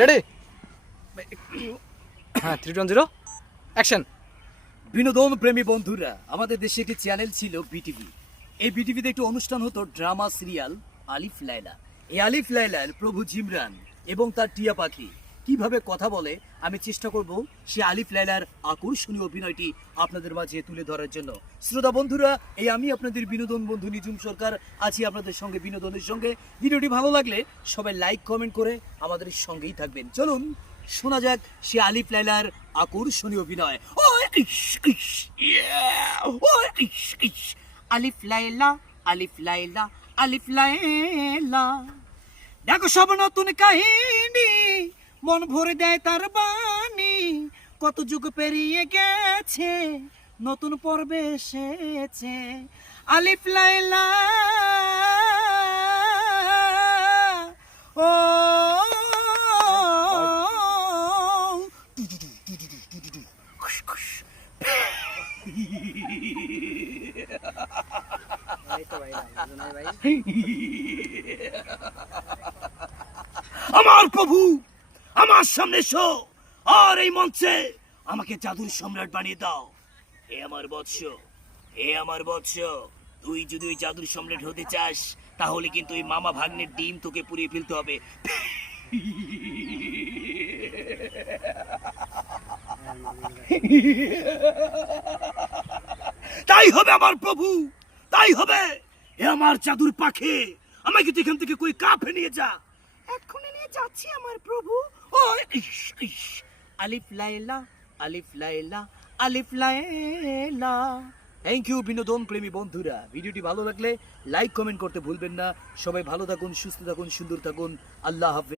Ready? হ্যাঁ, 3 2 1 0 action. বিনোদন প্রেমী বন্ধুরা, আমাদের দেশে একটি চ্যানেল ছিল বিটিভি। এই বিটিভিতে একটি অনুষ্ঠান হতো, ড্রামা সিরিয়াল আলিফ লায়লা। এই আলিফ লায়লার প্রভু জিমরান এবং তার টিয়া পাখি কিভাবে কথা বলে আমি চেষ্টা করব সে আলিফ লায়লার আকর্ষণীয় অভিনয়টি আপনাদের মাঝে তুলে ধরার জন্য। শ্রোতা বন্ধুরা, এই আমি আপনাদের বিনোদন বন্ধু নিজুম সরকার আছি আপনাদের সঙ্গে বিনোদনের সঙ্গে। ভিডিওটি ভালো লাগলে সবাই লাইক কমেন্ট করে আমাদের সঙ্গেই থাকবেন। চলুন শোনা যাক সে আলিফ লায়লার আকর্ষণীয় অভিনয়। আলিফ লায়লা, আলিফ লায়লা, আলিফ লায়লা। দেখো সব নতুন কাহিনী, মন ভরে দেয় তার বাণী। কত যুগ পেরিয়ে গেছে, নতুন পর্বে এসেছে আলিফ লায়লা। ও আমার প্রভু, আমার সামনে এসো আর এই মঞ্চে আমাকে জাদুর সম্রাট বানিয়ে দাও। হে আমার বৎস, হে আমার বৎস, তুই যদি ওই জাদুর সম্রাট হতে চাস তাহলে কিন্তু ওই মামা ভাগ্নের ডিম তোকে পুড়িয়ে ফেলতে হবে। তাই হবে আমার প্রভু, তাই হবে। হে আমার জাদুর পাখি, আমাকে তো এখান থেকে কই কাফে নিয়ে যা। এক্ষুনি নিয়ে যাচ্ছি আমার প্রভু। ও আলিফ লায়লা, আলিফ লায়লা, আলিফ লায়লা। থ্যাংক ইউ বিনোদন প্রেমী বন্ধুরা। ভিডিওটি ভালো লাগলে লাইক কমেন্ট করতে ভুলবেন না। সবাই ভালো থাকুন, সুস্থ থাকুন, সুন্দর থাকুন। আল্লাহ হাফেজ।